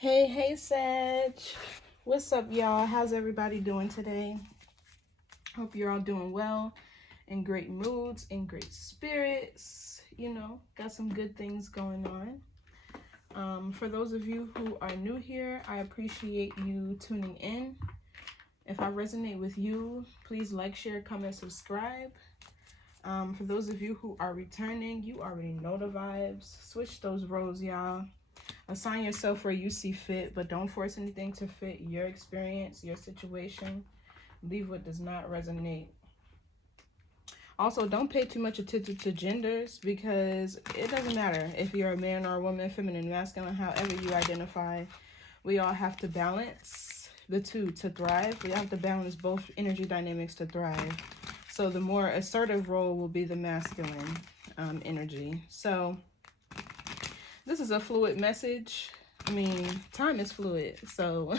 Hey, Sag. What's up, y'all? How's everybody doing today? Hope you're all doing well, in great moods, in great spirits. You know, got some good things going on. For those of you who are new here, I appreciate you tuning in. If I resonate with you, please like, share, comment, subscribe. For those of you who are returning, you already know the vibes. Switch those roles, y'all. Assign yourself where you see fit, but don't force anything to fit your experience, your situation. Leave what does not resonate. Also, don't pay too much attention to genders, because it doesn't matter if you're a man or a woman, feminine, masculine, however you identify. We all have to balance the two to thrive. We have to balance both energy dynamics to thrive. So the more assertive role will be the masculine energy. So this is a fluid message. I mean, time is fluid. So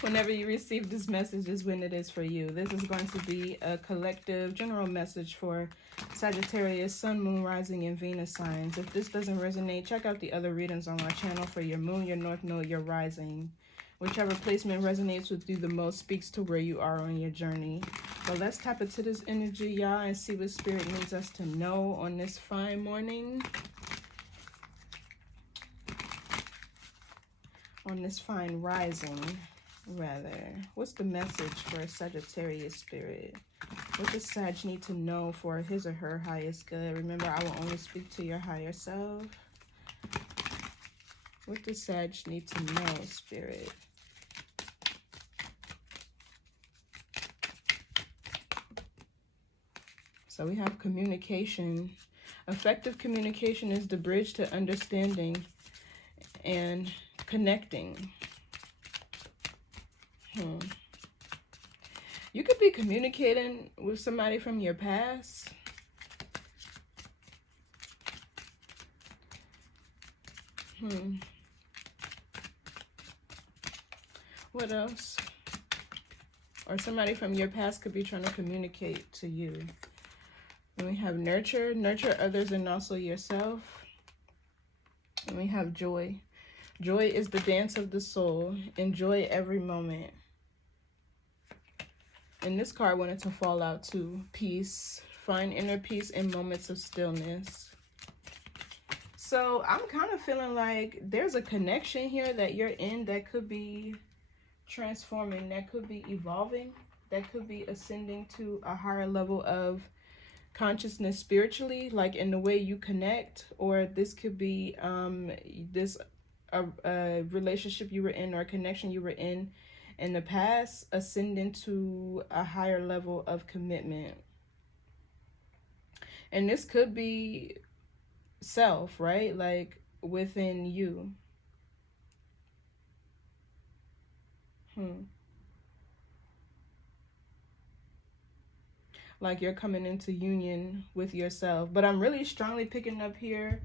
whenever you receive this message is when it is for you. This is going to be a collective general message for Sagittarius, Sun, Moon, Rising, and Venus signs. If this doesn't resonate, check out the other readings on our channel for your Moon, your North Node, your Rising. Whichever placement resonates with you the most speaks to where you are on your journey. So let's tap into this energy, y'all, and see what Spirit needs us to know on this fine morning. On this fine rising, rather. What's the message for a Sagittarius spirit? What does Sag need to know for his or her highest good? Remember, I will only speak to your higher self. What does Sag need to know, Spirit? So we have communication. Effective communication is the bridge to understanding and connecting. You could be communicating with somebody from your past. What else? Or somebody from your past could be trying to communicate to you. And we have nurture. Nurture others and also yourself. And we have joy. Joy is the dance of the soul. Enjoy every moment. And this card wanted to fall out too. Peace. Find inner peace in moments of stillness. So I'm kind of feeling like there's a connection here that you're in that could be transforming, that could be evolving, that could be ascending to a higher level of consciousness spiritually, like in the way you connect. Or this could be a relationship you were in or a connection you were in the past ascending to a higher level of commitment. And this could be self, right? Like within you. Like you're coming into union with yourself. But I'm really strongly picking up here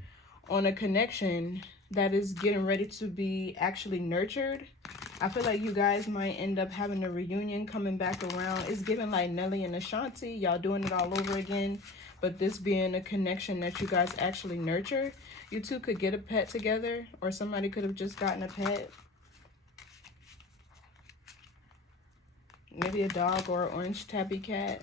on a connection that is getting ready to be actually nurtured. I feel like you guys might end up having a reunion coming back around. It's giving like Nelly and Ashanti, y'all doing it all over again. But this being a connection that you guys actually nurture. You two could get a pet together, or somebody could have just gotten a pet. Maybe a dog or an orange tabby cat.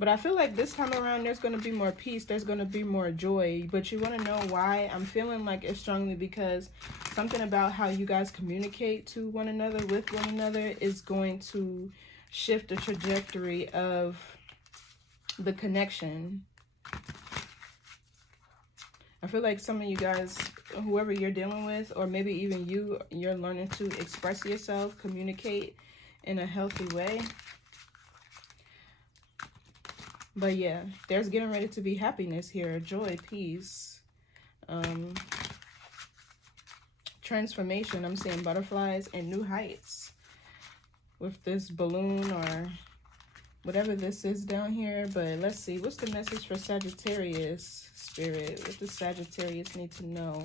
But I feel like this time around, there's going to be more peace. There's going to be more joy. But you want to know why? I'm feeling like it's strongly because something about how you guys communicate to one another, with one another, is going to shift the trajectory of the connection. I feel like some of you guys, whoever you're dealing with, or maybe even you're learning to express yourself, communicate in a healthy way. But yeah, there's getting ready to be happiness here, joy, peace, transformation. I'm seeing butterflies and new heights with this balloon or whatever this is down here. But let's see, what's the message for Sagittarius spirit? What does Sagittarius need to know?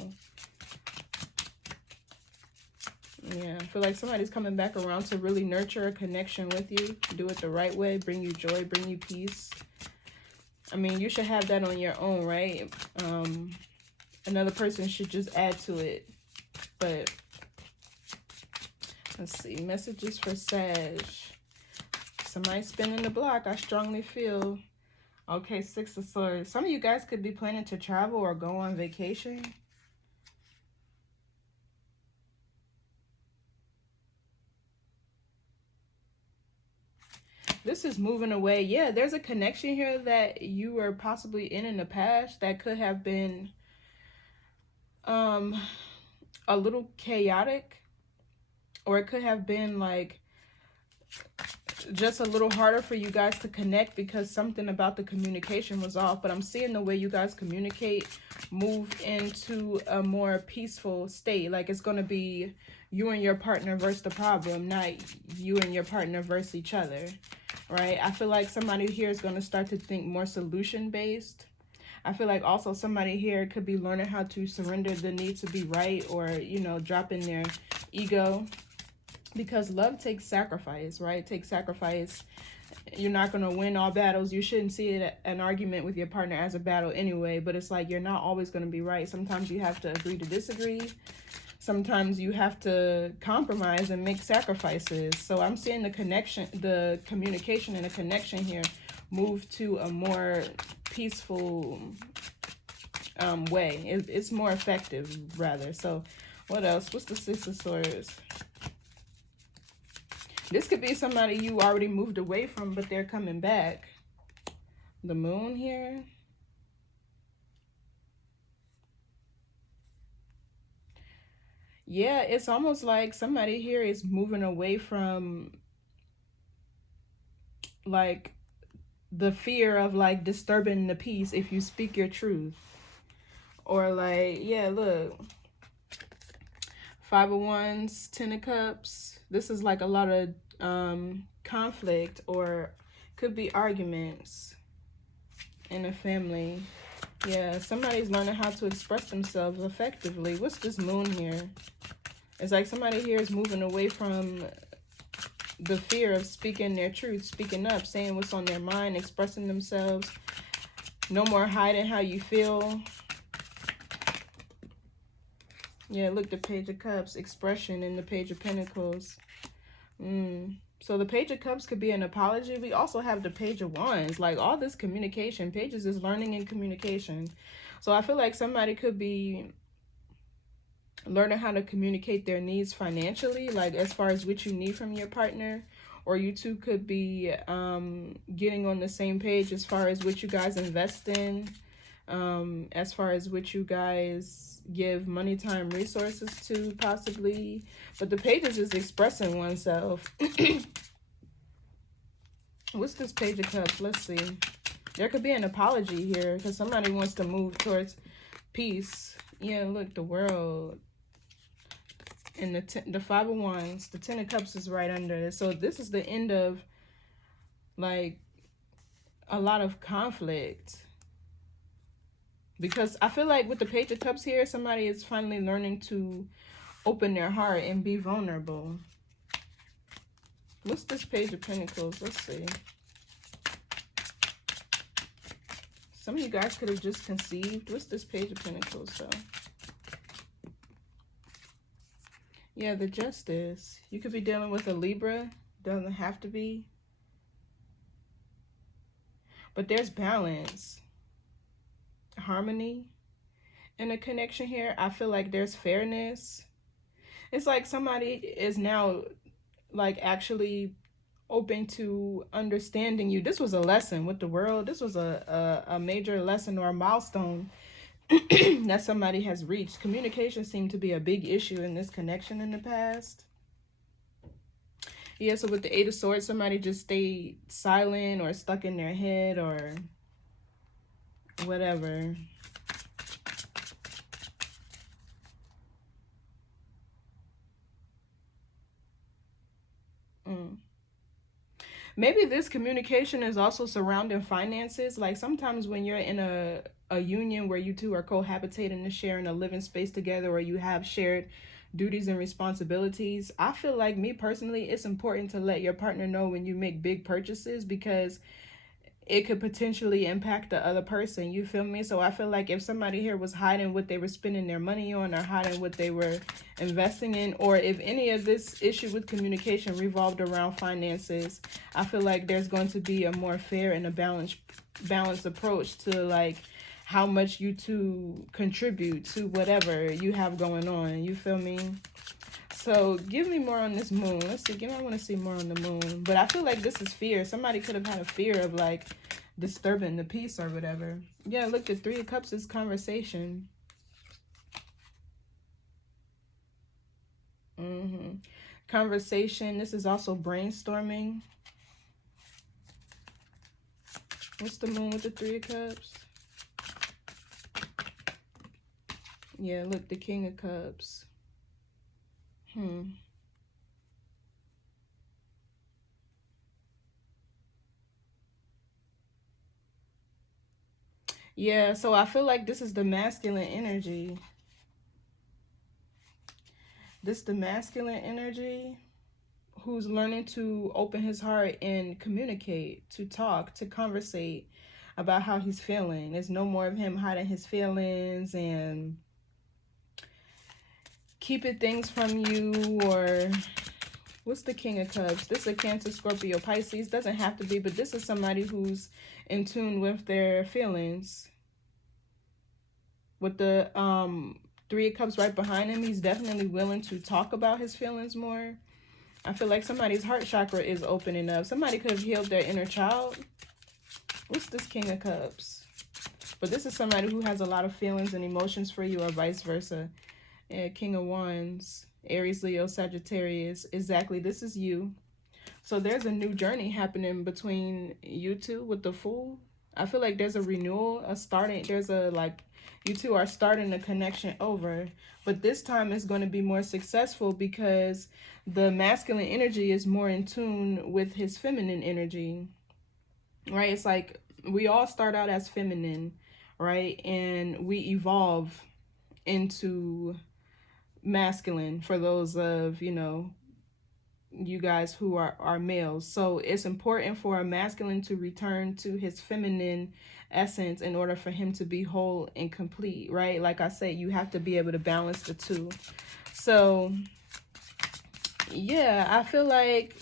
Yeah, I feel like somebody's coming back around to really nurture a connection with you. Do it the right way, bring you joy, bring you peace. I mean, you should have that on your own, right? Another person should just add to it. But Let's see. Messages for Sag. Somebody spinning the block, I strongly feel. Okay, Six of Swords. Some of you guys could be planning to travel or go on vacation. This is moving away. Yeah, there's a connection here that you were possibly in the past that could have been a little chaotic, or it could have been like just a little harder for you guys to connect because something about the communication was off. But I'm seeing the way you guys communicate move into a more peaceful state. Like it's going to be you and your partner versus the problem, not you and your partner versus each other, right? I feel like somebody here is going to start to think more solution based. I feel like also somebody here could be learning how to surrender the need to be right, or, you know, dropping their ego. Because love takes sacrifice, right? It takes sacrifice. You're not going to win all battles. You shouldn't see it, an argument with your partner, as a battle anyway. But it's like you're not always going to be right. Sometimes you have to agree to disagree. Sometimes you have to compromise and make sacrifices. So I'm seeing the connection, the communication and the connection here move to a more peaceful way. It's more effective, rather. So what else? What's the Six of Swords? This could be somebody you already moved away from, but they're coming back. The Moon here. Yeah, it's almost like somebody here is moving away from like the fear of like disturbing the peace if you speak your truth. Or like, yeah, look. Five of Wands, Ten of Cups. This is like a lot of conflict, or could be arguments in a family. Yeah, somebody's learning how to express themselves effectively. What's this Moon here? It's like somebody here is moving away from the fear of speaking their truth, speaking up, saying what's on their mind, expressing themselves. No more hiding how you feel. Yeah, look, the Page of Cups, expression, in the Page of Pentacles. So the Page of Cups could be an apology. We also have the Page of Wands. Like all this communication. Pages is learning and communication. So I feel like somebody could be learning how to communicate their needs financially, like as far as what you need from your partner. Or you two could be getting on the same page as far as what you guys invest in, as far as what you guys give money, time, resources to, possibly. But the Pages is expressing oneself. What's this Page of Cups? Let's see. There could be an apology here because somebody wants to move towards peace. Yeah, look, the World. And the Five of Wands, the Ten of Cups is right under it. So this is the end of like a lot of conflict. Because I feel like with the Page of Cups here, somebody is finally learning to open their heart and be vulnerable. What's this Page of Pentacles? Let's see. Some of you guys could have just conceived. What's this Page of Pentacles, though? Yeah, the Justice. You could be dealing with a Libra. Doesn't have to be. But there's balance. Harmony in a connection here. I feel like there's fairness. It's like somebody is now like actually open to understanding you. This was a lesson with the World. This was a major lesson or a milestone that somebody has reached. Communication seemed to be a big issue in this connection in the past. Yeah, so with the Eight of Swords, somebody just stayed silent or stuck in their head or whatever. Maybe this communication is also surrounding finances. Like sometimes when you're in a union where you two are cohabitating and sharing a living space together, or you have shared duties and responsibilities, I feel like, me personally, it's important to let your partner know when you make big purchases, because it could potentially impact the other person. You feel me? So I feel like if somebody here was hiding what they were spending their money on, or hiding what they were investing in, or if any of this issue with communication revolved around finances, I feel like there's going to be a more fair and a balanced approach to like how much you two contribute to whatever you have going on. You feel me? So give me more on this moon. Let's see. I want to see more on the moon. But I feel like this is fear. Somebody could have had a fear of like disturbing the peace or whatever. Yeah, look, the Three of Cups is conversation. Conversation. This is also brainstorming. What's the moon with the Three of Cups? Yeah, look, the King of Cups. Yeah, so I feel like this is the masculine energy. This the masculine energy who's learning to open his heart and communicate, to talk, to conversate about how he's feeling. There's no more of him hiding his feelings and keeping things from you. Or what's the King of Cups? This is a Cancer, Scorpio, Pisces. Doesn't have to be, but this is somebody who's in tune with their feelings. With the Three of Cups right behind him, he's definitely willing to talk about his feelings more. I feel like somebody's heart chakra is opening up. Somebody could have healed their inner child. What's this King of Cups? But this is somebody who has a lot of feelings and emotions for you, or vice versa. Yeah, King of Wands, Aries, Leo, Sagittarius. Exactly, this is you. So there's a new journey happening between you two with the Fool. I feel like there's a renewal, a starting. There's a like, you two are starting a connection over. But this time it's going to be more successful because the masculine energy is more in tune with his feminine energy. Right? It's like we all start out as feminine, right? And we evolve into masculine for those of, you know, you guys who are males. So it's important for a masculine to return to his feminine essence in order for him to be whole and complete, right? Like I said, you have to be able to balance the two. So yeah, I feel like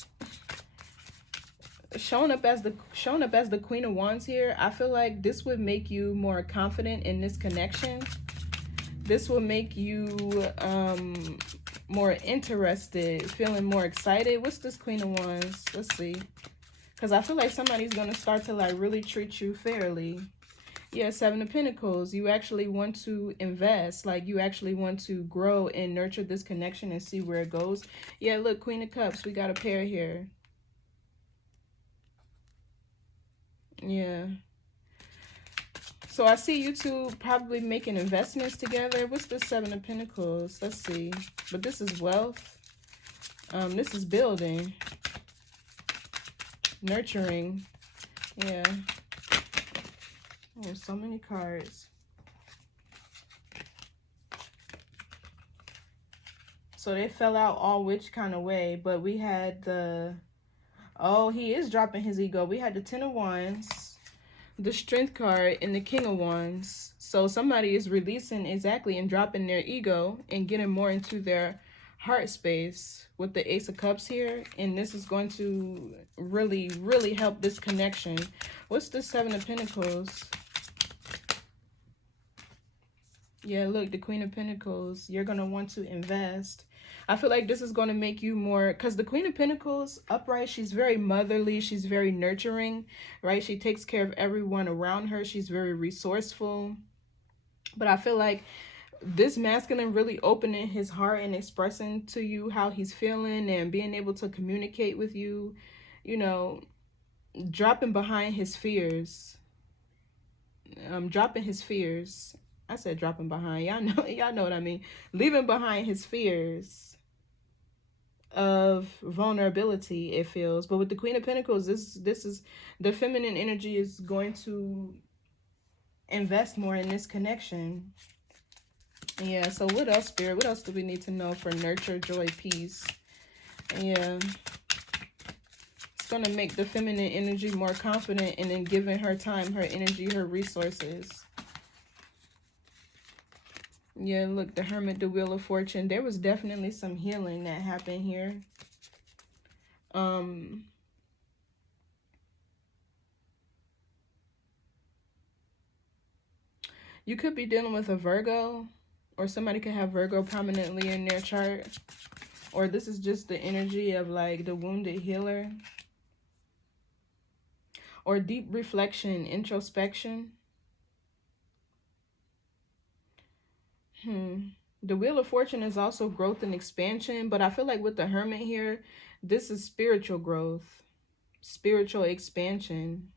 showing up as the Queen of Wands here, I feel like this would make you more confident in this connection. This will make you more interested, feeling more excited. What's this Queen of Wands? Let's see. Because I feel like somebody's going to start to like really treat you fairly. Yeah, Seven of Pentacles. You actually want to invest. Like you actually want to grow and nurture this connection and see where it goes. Yeah, look, Queen of Cups. We got a pair here. Yeah. So I see you two probably making investments together. What's the Seven of Pentacles? Let's see. But this is wealth. This is building. Nurturing. Yeah. Oh, so many cards. So they fell out all which kind of way. But we had the... Oh, he is dropping his ego. We had the Ten of Wands, the Strength card, and the King of Wands. So somebody is releasing exactly and dropping their ego and getting more into their heart space with the Ace of Cups here. And this is going to really, really help this connection. What's the Seven of Pentacles? Yeah, look, the Queen of Pentacles. You're going to want to invest. I feel like this is going to make you more, because the Queen of Pentacles upright, she's very motherly, she's very nurturing, right? She takes care of everyone around her. She's very resourceful. But I feel like this masculine really opening his heart and expressing to you how he's feeling and being able to communicate with you, you know, dropping behind his fears. Dropping his fears. I said dropping behind. Y'all know what I mean. Leaving behind his fears of vulnerability, it feels. But with the Queen of Pentacles, this is the feminine energy is going to invest more in this connection. Yeah, so what else, Spirit? What else do we need to know for nurture, joy, peace? Yeah. It's going to make the feminine energy more confident and in giving her time, her energy, her resources. Yeah, look, the Hermit, the Wheel of Fortune. There was definitely some healing that happened here. You could be dealing with a Virgo, or somebody could have Virgo prominently in their chart. Or this is just the energy of like the wounded healer. Or deep reflection, introspection. The Wheel of Fortune is also growth and expansion, but I feel like with the Hermit here, this is spiritual growth, spiritual expansion.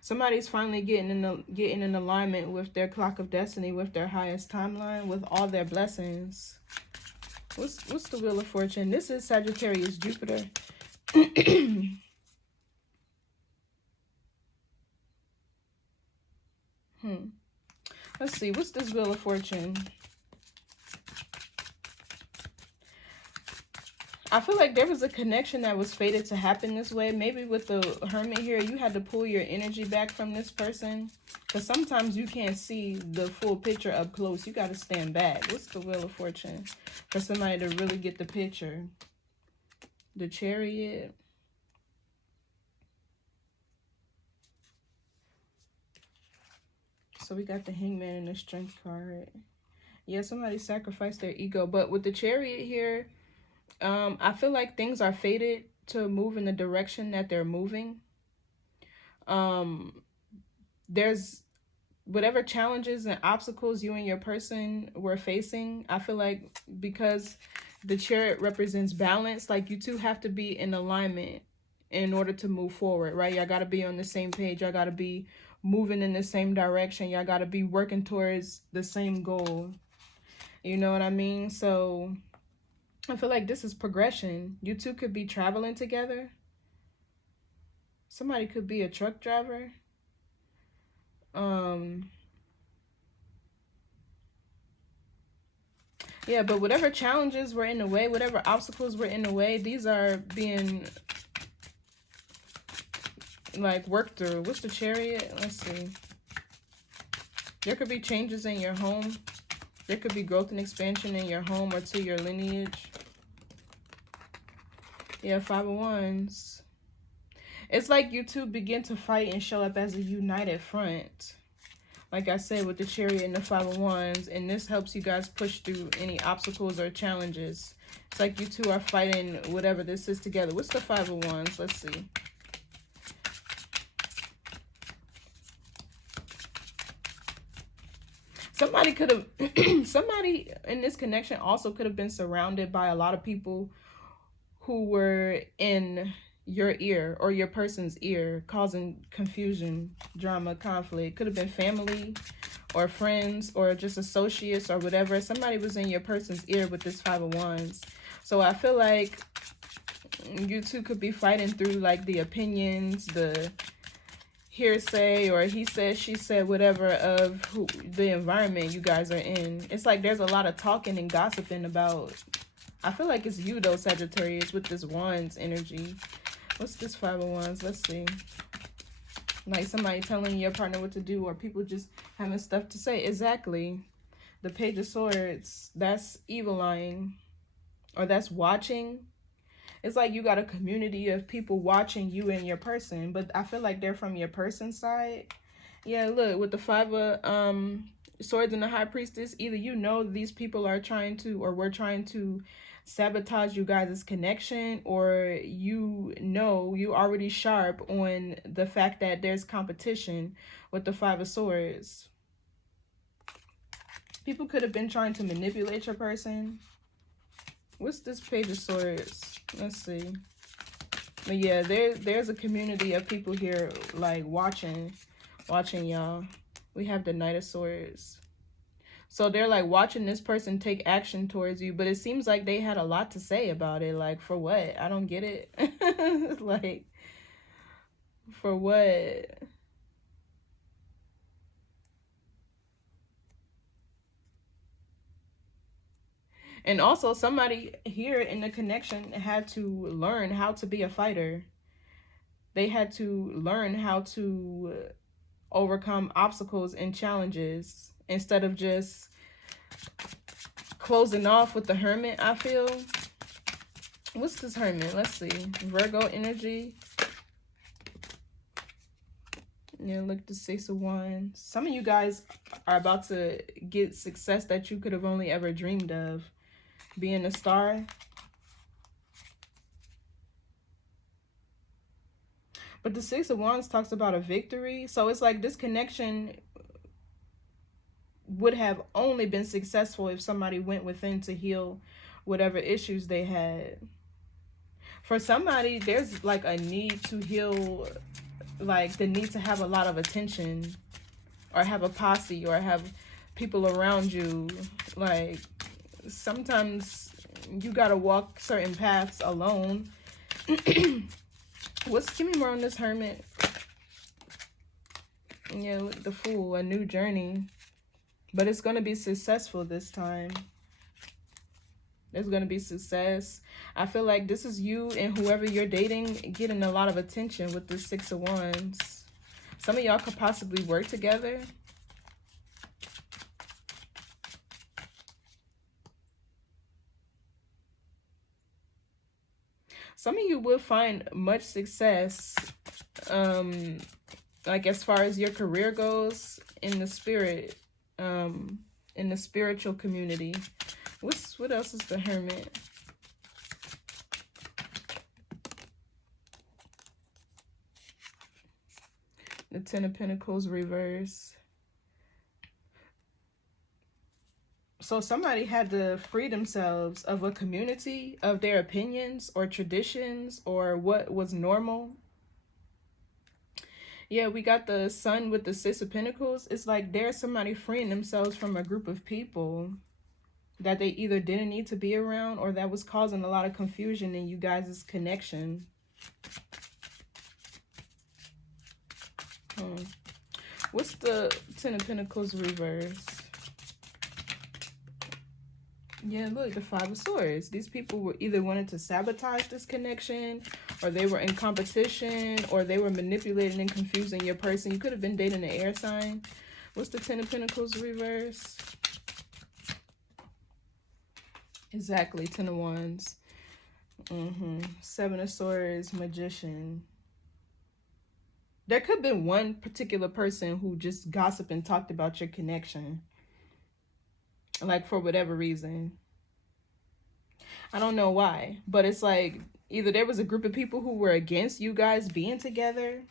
Somebody's finally getting in alignment with their clock of destiny, with their highest timeline, with all their blessings. What's the Wheel of Fortune? This is Sagittarius, Jupiter. Let's see. What's this Wheel of Fortune? I feel like there was a connection that was fated to happen this way. Maybe with the Hermit here, you had to pull your energy back from this person. Because sometimes you can't see the full picture up close. You got to stand back. What's the Wheel of Fortune? For somebody to really get the picture. The Chariot. So we got the Hangman and the Strength card. Yeah, somebody sacrificed their ego. But with the Chariot here, I feel like things are fated to move in the direction that they're moving. There's whatever challenges and obstacles you and your person were facing. I feel like because the Chariot represents balance, like you two have to be in alignment in order to move forward, right? Y'all got to be on the same page. Y'all got to be moving in the same direction. Y'all got to be working towards the same goal. You know what I mean? So I feel like this is progression. You two could be traveling together. Somebody could be a truck driver. Yeah, but whatever challenges were in the way, whatever obstacles were in the way, these are being like worked through. What's the Chariot? Let's see. There could be changes in your home. There could be growth and expansion in your home or to your lineage. Yeah, 5 of Wands. It's like you two begin to fight and show up as a united front. Like I said, with the Chariot and the 5 of Wands. And this helps you guys push through any obstacles or challenges. It's like you two are fighting whatever this is together. What's the 5 of Wands? Let's see. Somebody could have, somebody in this connection also could have been surrounded by a lot of people who were in your ear or your person's ear, causing confusion, drama, conflict. Could have been family or friends or just associates or whatever. Somebody was in your person's ear with this 5 of Wands. So I feel like you two could be fighting through like the opinions, the hearsay or he said, she said, whatever of the environment you guys are in. It's like there's a lot of talking and gossiping about. I feel like it's you though, Sagittarius, with this Wands energy. What's this 5 of Wands? Let's see. Like somebody telling your partner what to do or people just having stuff to say. Exactly. The Page of Swords. That's evil eyeing. Or that's watching. It's like you got a community of people watching you and your person. But I feel like they're from your person's side. Yeah, look. With the 5 of Swords and the High Priestess. Either you know these people are trying to or were trying to sabotage you guys' connection, or you know you already sharp on the fact that there's competition with the 5 of Swords. People could have been trying to manipulate your person. What's this Page of Swords? Let's see. But yeah, there's a community of people here like watching y'all. We have the Knight of Swords. So they're like watching this person take action towards you, but it seems like they had a lot to say about it. Like, for what? I don't get it. Like, for what? And also somebody here in the connection had to learn how to be a fighter. They had to learn how to overcome obstacles and challenges instead of just closing off with the Hermit, I feel. What's this Hermit? Let's see. Virgo energy. Yeah, look, the Six of Wands. Some of you guys are about to get success that you could have only ever dreamed of. Being a star. But the Six of Wands talks about a victory. So it's like this connection would have only been successful if somebody went within to heal whatever issues they had. For somebody, there's like a need to heal, like the need to have a lot of attention, or have a posse, or have people around you. Like sometimes you gotta walk certain paths alone. Give me more on this Hermit. Yeah, look, the Fool, a new journey. But it's gonna be successful this time. There's gonna be success. I feel like this is you and whoever you're dating getting a lot of attention with the Six of Wands. Some of y'all could possibly work together. Some of you will find much success, like as far as your career goes, in the spirit, in the spiritual community. What else is the Hermit? The Ten of Pentacles reverse. So somebody had to free themselves of a community, of their opinions or traditions or what was normal. Yeah, we got the Sun with the Six of Pentacles. It's like there's somebody freeing themselves from a group of people that they either didn't need to be around or that was causing a lot of confusion in you guys' connection. What's the Ten of Pentacles reverse? Yeah, look, the Five of Swords. These people were either wanted to sabotage this connection, or they were in competition, or they were manipulating and confusing your person. You could have been dating an air sign. What's the Ten of Pentacles reverse? Exactly, Ten of Wands. Seven of Swords, Magician. There could have been one particular person who just gossiped and talked about your connection. Like for whatever reason. I don't know why. But it's like either there was a group of people who were against you guys being together,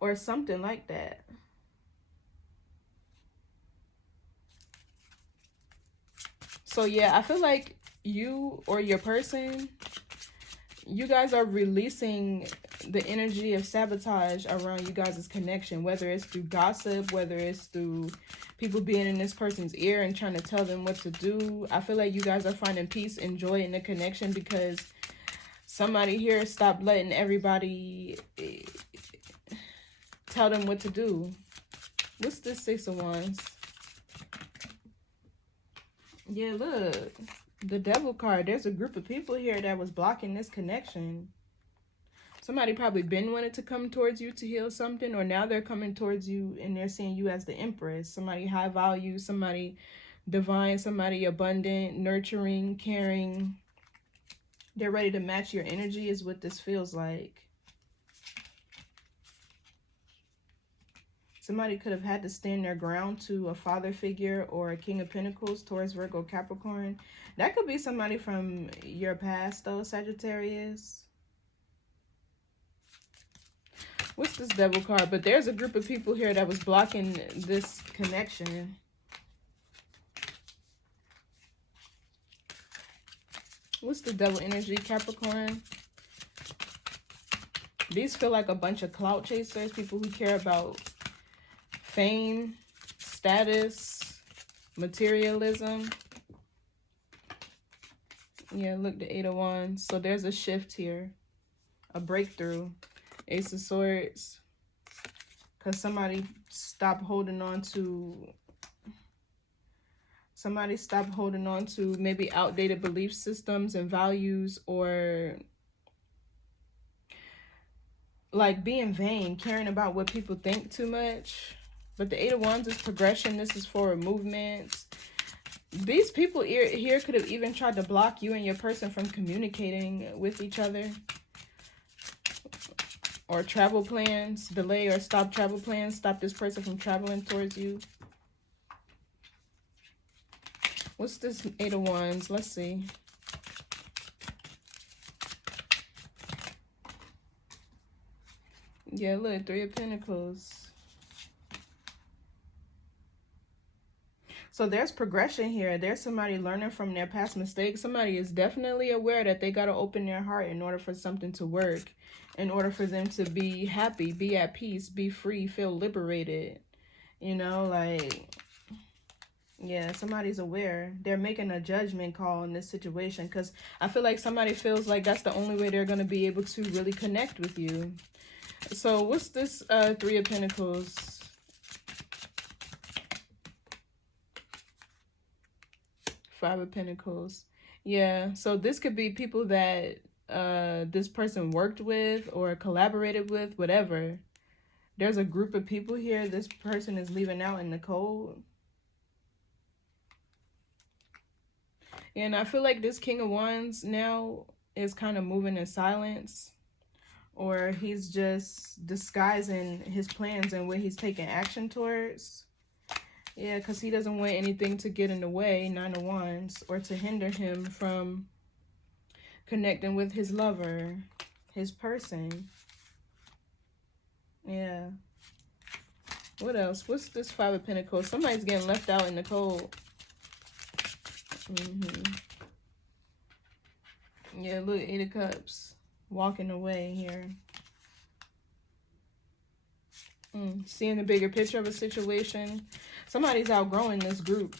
or something like that. So yeah, I feel like you or your person, you guys are releasing the energy of sabotage around you guys' connection, whether it's through gossip, whether it's through people being in this person's ear and trying to tell them what to do. I feel like you guys are finding peace and joy in the connection because somebody here stopped letting everybody tell them what to do. What's this Six of Wands? Yeah, look. The Devil card. There's a group of people here that was blocking this connection. Somebody probably been wanted to come towards you to heal something, or now they're coming towards you and they're seeing you as the Empress. Somebody high value, somebody divine, somebody abundant, nurturing, caring. They're ready to match your energy is what this feels like. Somebody could have had to stand their ground to a father figure or a King of Pentacles, Taurus, Virgo, Capricorn. That could be somebody from your past, though, Sagittarius. What's this Devil card? But there's a group of people here that was blocking this connection. What's the Devil energy, Capricorn? These feel like a bunch of clout chasers, people who care about fame, status, materialism. Yeah, look, the Eight of Wands. So there's a shift here, a breakthrough. Ace of Swords. Because somebody stopped holding on to Somebody stop holding on to maybe outdated belief systems and values, or like being vain, caring about what people think too much. But the Eight of Wands is progression. This is forward movement. These people here could have even tried to block you and your person from communicating with each other. Or travel plans, delay or stop travel plans, stop this person from traveling towards you. What's this Eight of Wands? Let's see. Yeah, look, Three of Pentacles. So there's progression here. There's somebody learning from their past mistakes. Somebody is definitely aware that they got to open their heart in order for something to work. In order for them to be happy, be at peace, be free, feel liberated. You know, like, yeah, somebody's aware. They're making a judgment call in this situation, because I feel like somebody feels like that's the only way they're going to be able to really connect with you. So what's this Three of Pentacles? Five of Pentacles. Yeah, so this could be people that this person worked with or collaborated with, whatever. There's a group of people here this person is leaving out in the cold. And I feel like this King of Wands now is kind of moving in silence. Or he's just disguising his plans and what he's taking action towards. Yeah, because he doesn't want anything to get in the way, Nine of Wands, or to hinder him from connecting with his lover, his person. Yeah. What else? What's this Five of Pentacles? Somebody's getting left out in the cold. Yeah, look, Eight of Cups. Walking away here. Seeing the bigger picture of a situation. Somebody's outgrowing this group.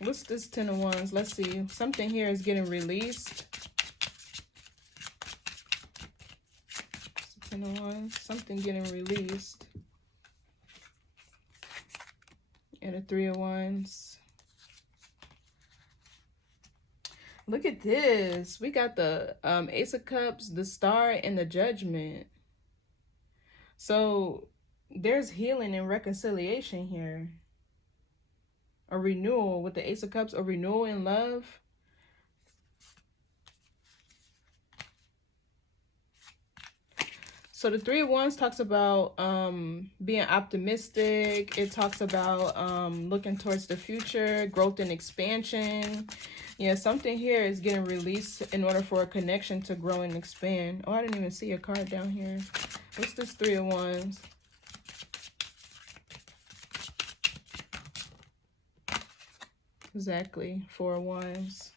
What's this Ten of Wands? Let's see. Something here is getting released. Ten of Wands. Something getting released. And a Three of Wands. Look at this. We got the Ace of Cups, the Star, and the Judgment. So there's healing and reconciliation here. A renewal with the Ace of Cups, a renewal in love. So the Three of Wands talks about being optimistic. It talks about looking towards the future, growth and expansion. Yeah, something here is getting released in order for a connection to grow and expand. Oh, I didn't even see a card down here. What's this Three of Wands? Exactly, Four of Wands.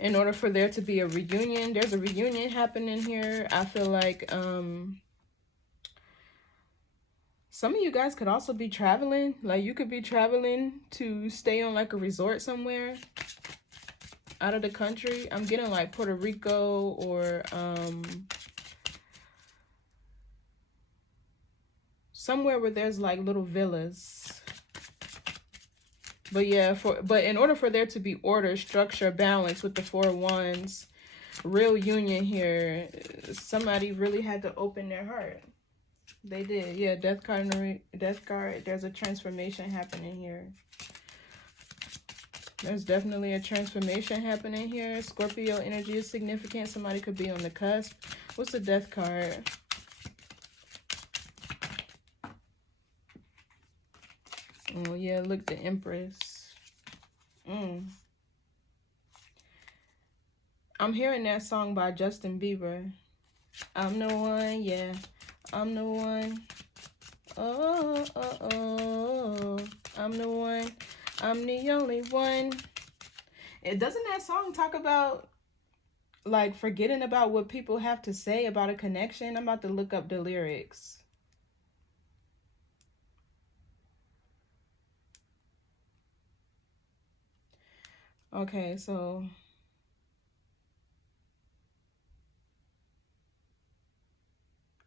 In order for there to be a reunion, there's a reunion happening here. I feel like some of you guys could also be traveling. Like, you could be traveling to stay on like a resort somewhere out of the country. I'm getting like Puerto Rico or somewhere where there's like little villas. But yeah, but in order for there to be order, structure, balance with the Four of Wands, real union here, somebody really had to open their heart. They did. Yeah, Death card, Death card. There's a transformation happening here. There's definitely a transformation happening here. Scorpio energy is significant. Somebody could be on the cusp. What's the Death card? Oh, yeah, look, the Empress. I'm hearing that song by Justin Bieber. I'm the one, yeah. I'm the one. Oh, oh, oh. I'm the one. I'm the only one. Doesn't that song talk about, like, forgetting about what people have to say about a connection? I'm about to look up the lyrics. Okay, so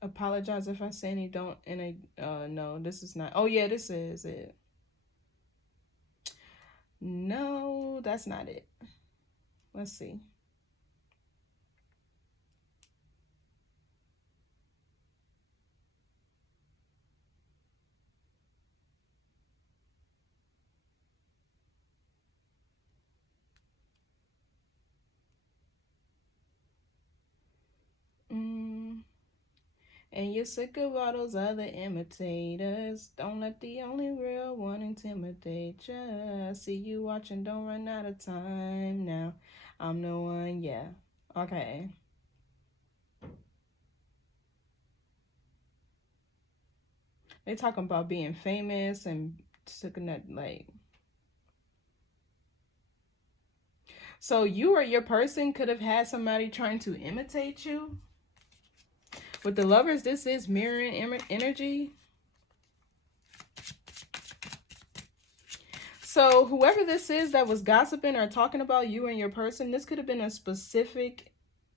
apologize if I say any don't, and no, this is not. Oh yeah, this is it. No, that's not it. Let's see. Mm. And you're sick of all those other imitators. Don't let the only real one intimidate ya. See you watching, don't run out of time now. I'm the one, yeah. Okay. They talking about being famous and taking that like. So you or your person could have had somebody trying to imitate you. With the lovers, this is mirroring energy. So whoever this is that was gossiping or talking about you and your person, this could have been a specific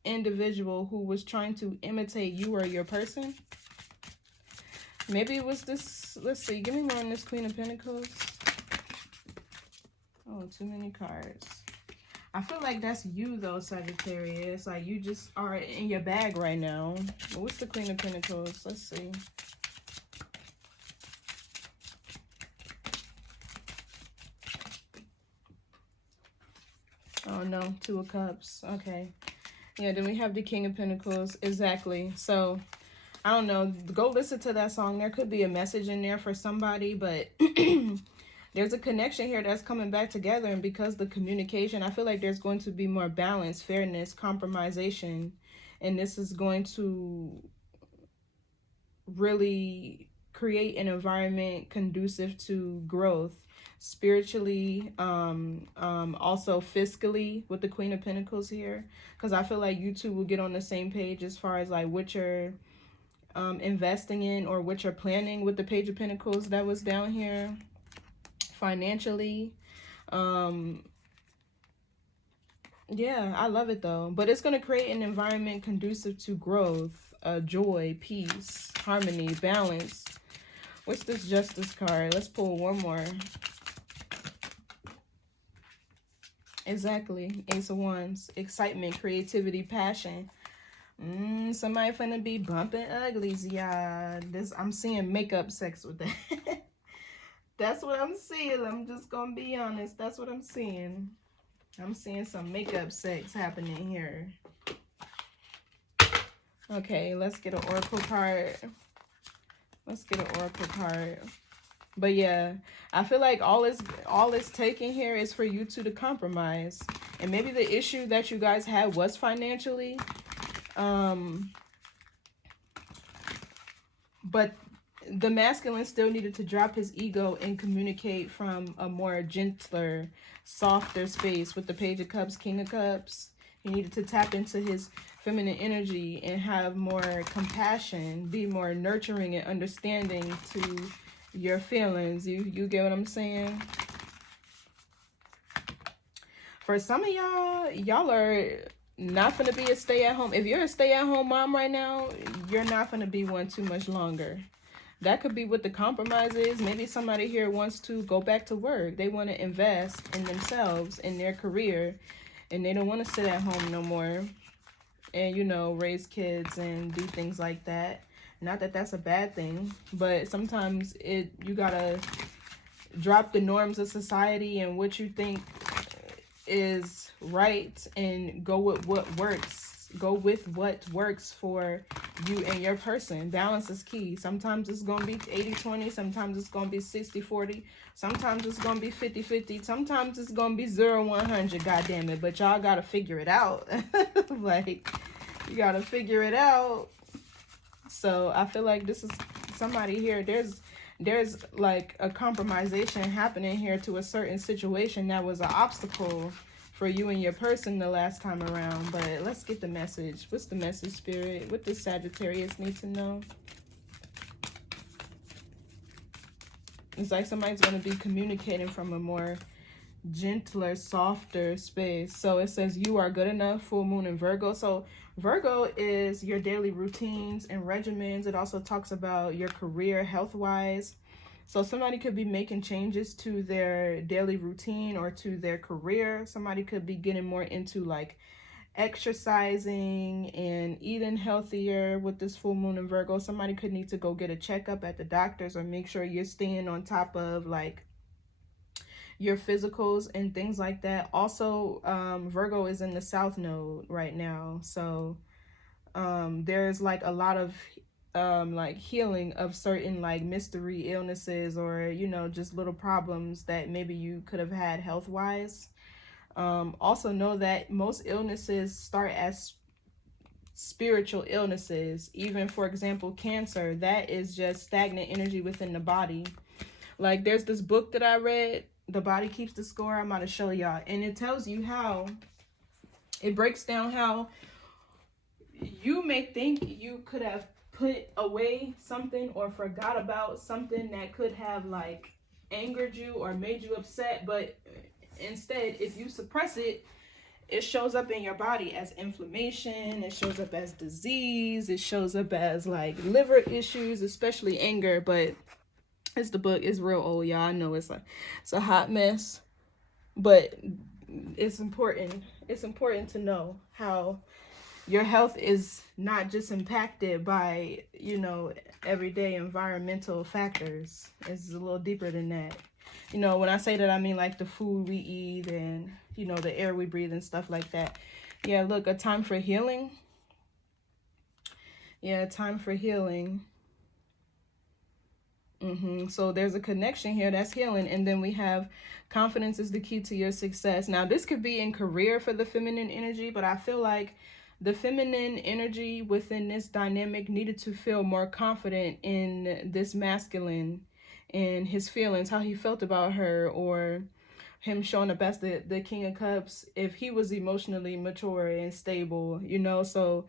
individual who was trying to imitate you or your person. Maybe it was this. Let's see. Give me more on this Queen of Pentacles. Oh, too many cards. I feel like that's you though, Sagittarius. Like you just are in your bag right now. What's the Queen of Pentacles? Let's see. Oh no, Two of Cups. Okay. Yeah, then we have the King of Pentacles. Exactly. So I don't know. Go listen to that song. There could be a message in there for somebody, but there's a connection here that's coming back together. And because the communication, I feel like there's going to be more balance, fairness, compromisation. And this is going to really create an environment conducive to growth spiritually, also fiscally with the Queen of Pentacles here. Because I feel like you two will get on the same page as far as like what you're investing in or what you're planning with the Page of Pentacles that was down here financially. Yeah, I love it though, but it's going to create an environment conducive to growth, joy, peace, harmony, balance. What's this Justice card? Let's pull one more. Exactly. Ace of Wands, excitement, creativity, passion. Somebody finna be bumping uglies, yeah. I'm seeing makeup sex with that. That's what I'm seeing. I'm just gonna be honest. That's what I'm seeing. I'm seeing some makeup sex happening here. Okay, let's get an oracle card. Let's get an oracle card. But yeah, I feel like all it's taking here is for you two to compromise. And maybe the issue that you guys had was financially. But the masculine still needed to drop his ego and communicate from a more gentler, softer space with the Page of Cups, King of Cups. He needed to tap into his feminine energy and have more compassion, be more nurturing and understanding to your feelings. You get what I'm saying? For some of y'all are not gonna be a stay-at-home. If you're a stay-at-home mom right now, you're not gonna be one too much longer. That could be what the compromise is. Maybe somebody here wants to go back to work. They want to invest in themselves, in their career, and they don't want to sit at home no more and, you know, raise kids and do things like that. Not that that's a bad thing, but sometimes you gotta drop the norms of society and what you think is right and go with what works. Go with what works for you and your person. Balance is key. Sometimes it's going to be 80-20. Sometimes it's going to be 60-40. Sometimes it's going to be 50-50. Sometimes it's going to be 0-100. God damn it. But y'all got to figure it out. Like, you got to figure it out. So I feel like this is somebody here. There's like a compromisation happening here to a certain situation that was an obstacle for you and your person the last time around. But let's get the message. What's the message, Spirit? What does Sagittarius need to know? It's like somebody's going to be communicating from a more gentler, softer space. So it says you are good enough, full moon in Virgo. So Virgo is your daily routines and regimens. It also talks about your career health-wise. So somebody could be making changes to their daily routine or to their career. Somebody could be getting more into like exercising and eating healthier with this full moon in Virgo. Somebody could need to go get a checkup at the doctor's or make sure you're staying on top of like your physicals and things like that. Also, Virgo is in the South Node right now. So there's like a lot of like healing of certain like mystery illnesses or, you know, just little problems that maybe you could have had health wise. Also know that most illnesses start as spiritual illnesses. Even, for example, cancer, that is just stagnant energy within the body. Like there's this book that I read, The Body Keeps the Score. I'm about to show y'all, and it tells you how it breaks down how you may think you could have put away something or forgot about something that could have like angered you or made you upset, but instead, if you suppress it, it shows up in your body as inflammation, it shows up as disease, it shows up as like liver issues, especially anger. But it's the book, it's real old, y'all. I know it's a hot mess, but it's important to know how your health is not just impacted by, you know, everyday environmental factors. It's a little deeper than that. You know, when I say that, I mean like the food we eat and, you know, the air we breathe and stuff like that. Yeah, look, a time for healing. Yeah, time for healing. So there's a connection here that's healing. And then we have confidence is the key to your success. Now, this could be in career for the feminine energy, but I feel like the feminine energy within this dynamic needed to feel more confident in this masculine and his feelings, how he felt about her, or him showing up as the King of Cups if he was emotionally mature and stable, you know, so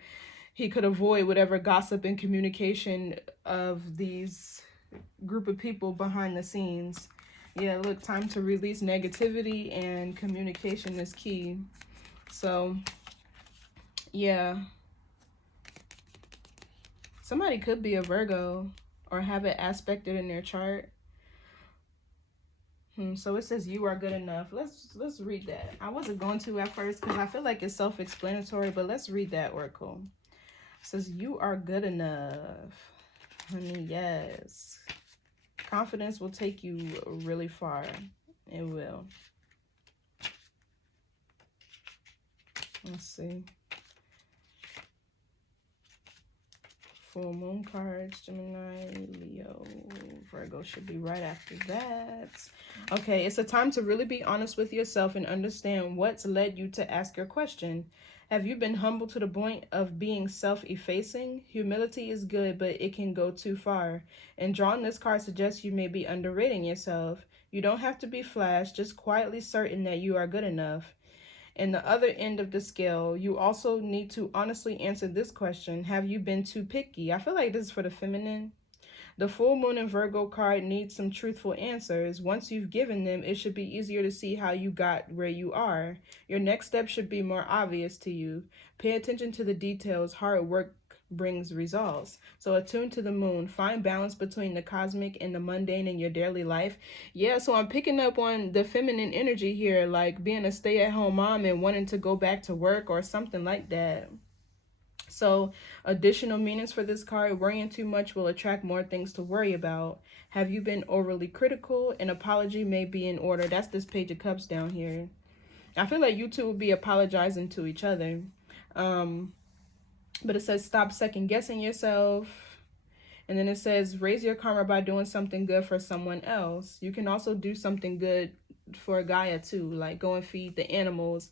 he could avoid whatever gossip and communication of these group of people behind the scenes. Yeah, look, time to release negativity, and communication is key. So yeah, somebody could be a Virgo or have it aspected in their chart. So it says you are good enough. Let's read that. I wasn't going to at first because I feel like it's self-explanatory, but let's read that oracle. It says you are good enough, honey. Yes, confidence will take you really far. It will. Let's see. Full moon cards, Gemini, Leo, Virgo should be right after that. Okay, it's a time to really be honest with yourself and understand what's led you to ask your question. Have you been humble to the point of being self-effacing? Humility is good, but it can go too far. And drawing this card suggests you may be underrating yourself. You don't have to be flash, just quietly certain that you are good enough. And the other end of the scale, you also need to honestly answer this question. Have you been too picky? I feel like this is for the feminine. The full moon in Virgo card needs some truthful answers. Once you've given them, it should be easier to see how you got where you are. Your next step should be more obvious to you. Pay attention to the details. Hard work brings results. So attune to the moon. Find balance between the cosmic and the mundane in your daily life. Yeah, so I'm picking up on the feminine energy here, like being a stay-at-home mom and wanting to go back to work or something like that. So additional meanings for this card: worrying too much will attract more things to worry about. Have you been overly critical? An apology may be in order. That's this Page of Cups down here. I feel like you two will be apologizing to each other. But it says stop second guessing yourself. And then it says raise your karma by doing something good for someone else. You can also do something good for Gaia too, like go and feed the animals.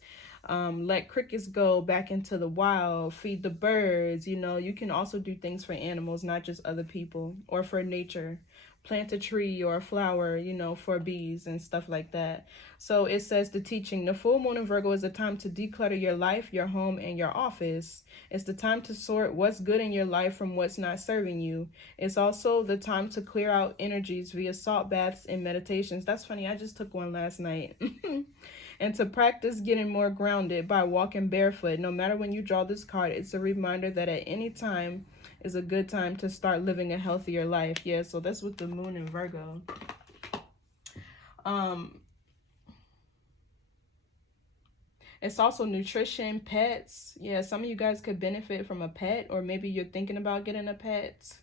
Let crickets go back into the wild, feed the birds. You know, you can also do things for animals, not just other people, or for nature. Plant a tree or a flower, you know, for bees and stuff like that. So it says the teaching, the full moon in Virgo is a time to declutter your life, your home, and your office. It's the time to sort what's good in your life from what's not serving you. It's also the time to clear out energies via salt baths and meditations. That's funny, I just took one last night. And to practice getting more grounded by walking barefoot. No matter when you draw this card, it's a reminder that at any time is a good time to start living a healthier life. Yeah, so that's with the moon in Virgo. It's also nutrition, pets. Yeah, some of you guys could benefit from a pet, or maybe you're thinking about getting a pet.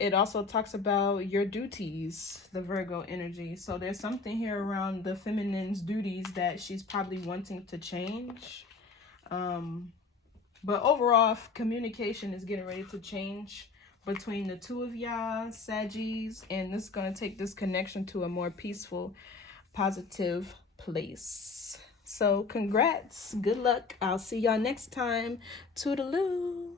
It also talks about your duties, the Virgo energy. So there's something here around the feminine's duties that she's probably wanting to change. But overall, communication is getting ready to change between the two of y'all, Saggies, and this is going to take this connection to a more peaceful, positive place. So congrats, good luck. I'll see y'all next time. Toodaloo.